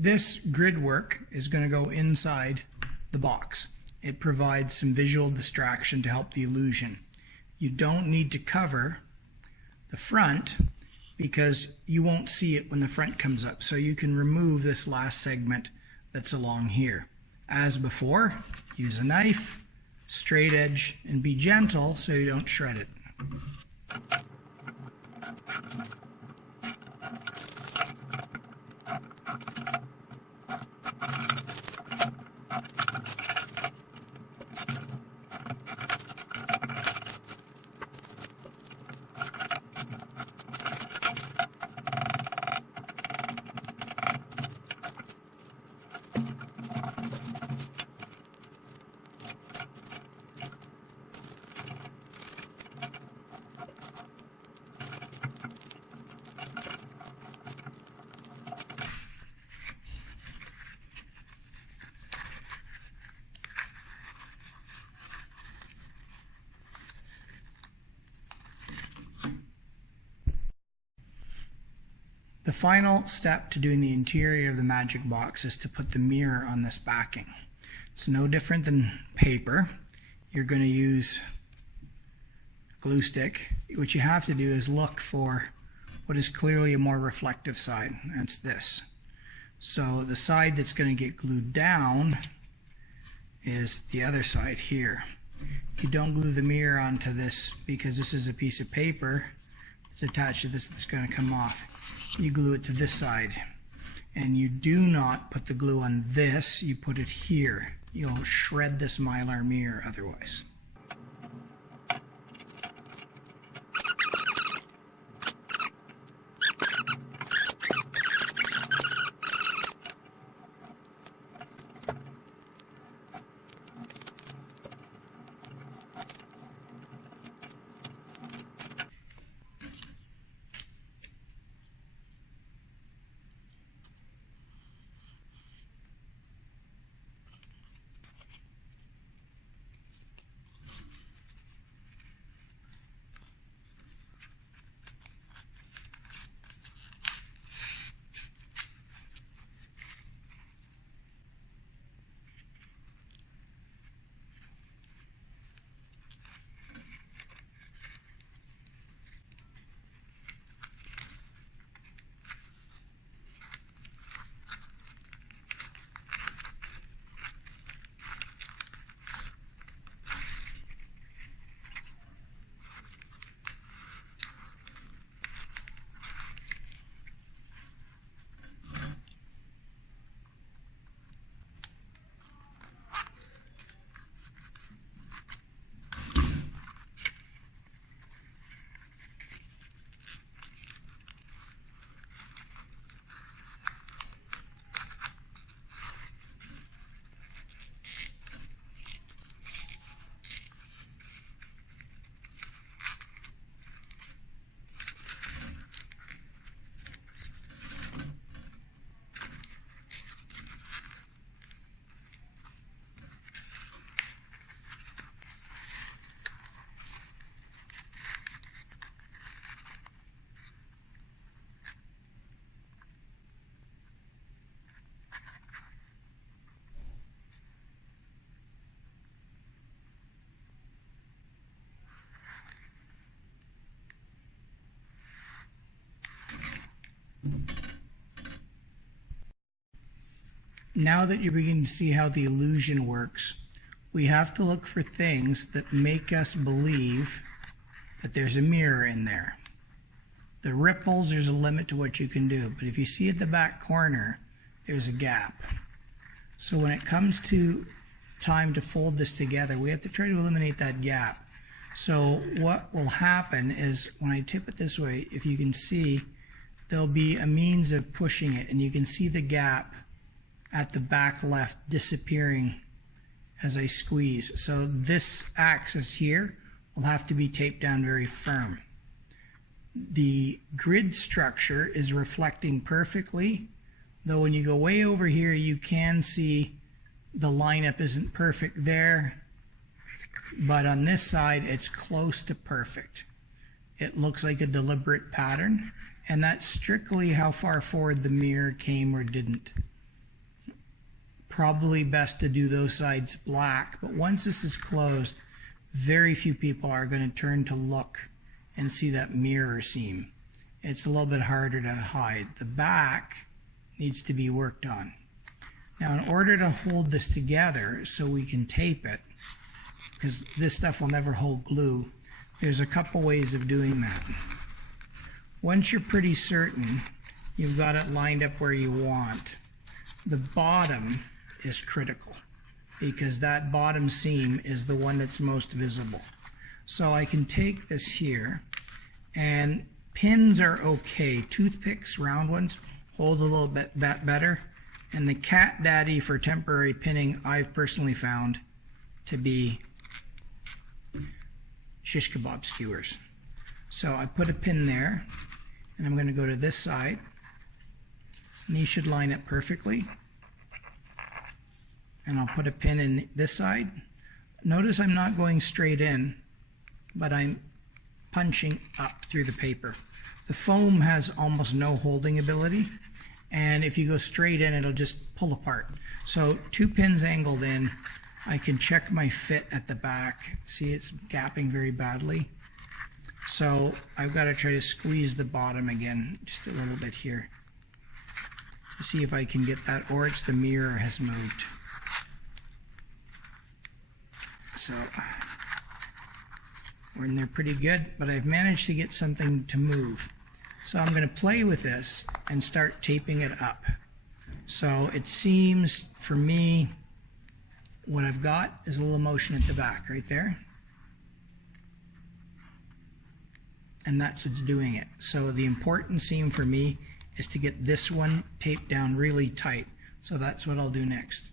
This grid work is going to go inside the box. It provides some visual distraction to help the illusion. You don't need to cover the front because you won't see it when the front comes up. So you can remove this last segment that's along here. As before, use a knife, straight edge, and be gentle so you don't shred it. The final step to doing the interior of the magic box is to put the mirror on this backing. It's no different than paper. You're going to use glue stick. What you have to do is look for what is clearly a more reflective side. That's this. So the side that's going to get glued down is the other side here. You don't glue the mirror onto this because this is a piece of paper that's attached to this that's going to come off. You glue it to this side, and you do not put the glue on this, you put it here. You'll shred this Mylar mirror otherwise. Now that you're beginning to see how the illusion works, we have to look for things that make us believe that there's a mirror in there. The ripples, there's a limit to what you can do, but if you see at the back corner, there's a gap. So when it comes to time to fold this together, we have to try to eliminate that gap. So what will happen is when I tip it this way, if you can see, there'll be a means of pushing it, and you can see the gap at the back left disappearing as I squeeze. So this axis here will have to be taped down very firm. The grid structure is reflecting perfectly, though when you go way over here you can see the lineup isn't perfect there, but on this side it's close to perfect. It looks like a deliberate pattern, and that's strictly how far forward the mirror came or didn't. Probably best to do those sides black, but once this is closed, very few people are going to turn to look and see that mirror seam. It's a little bit harder to hide. The back needs to be worked on. Now, in order to hold this together so we can tape it, because this stuff will never hold glue, there's a couple ways of doing that. Once you're pretty certain you've got it lined up where you want, the bottom is critical because that bottom seam is the one that's most visible. So I can take this here, and pins are okay. Toothpicks, round ones, hold a little bit better. And the cat daddy for temporary pinning I've personally found to be shish kebab skewers. So I put a pin there, and I'm going to go to this side, and these should line up perfectly. And I'll put a pin in this side. Notice I'm not going straight in, but I'm punching up through the paper. The foam has almost no holding ability, and if you go straight in, it'll just pull apart. So 2 pins angled in. I can check my fit at the back. See, it's gapping very badly. So I've got to try to squeeze the bottom again just a little bit here to see if I can get that, or it's the mirror has moved. So we're in there pretty good, but I've managed to get something to move. So I'm going to play with this and start taping it up. So it seems, for me, what I've got is a little motion at the back right there. And that's what's doing it. So the important seam for me is to get this one taped down really tight. So that's what I'll do next.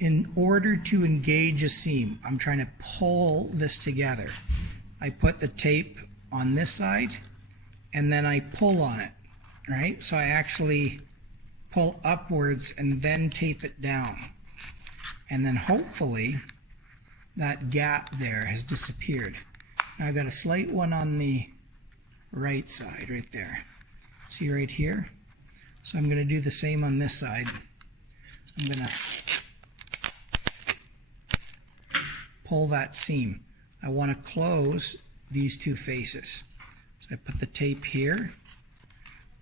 In order to engage a seam, I'm trying to pull this together. I put the tape on this side, and then I pull on it, right? So I actually pull upwards and then tape it down. And then hopefully that gap there has disappeared. Now I've got a slight one on the right side right there. See right here? So I'm going to do the same on this side. I'm going to pull that seam. I want to close these 2 faces. So I put the tape here,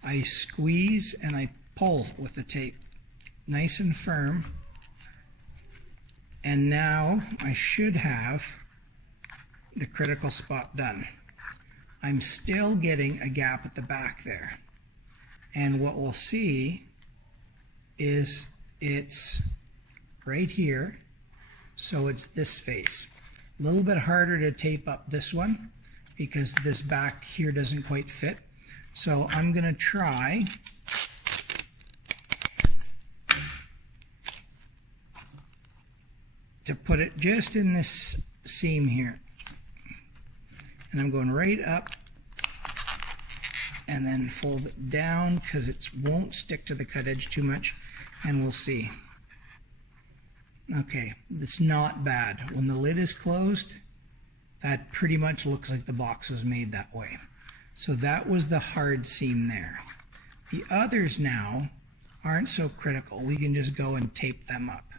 I squeeze and I pull with the tape nice and firm, and now I should have the critical spot done. I'm still getting a gap at the back there, and what we'll see is it's right here. So it's this face. A little bit harder to tape up this one because this back here doesn't quite fit. So I'm going to try to put it just in this seam here. And I'm going right up and then fold it down because it won't stick to the cut edge too much, and we'll see. Okay, it's not bad. When the lid is closed, that pretty much looks like the box was made that way. So that was the hard seam there. The others now aren't so critical. We can just go and tape them up.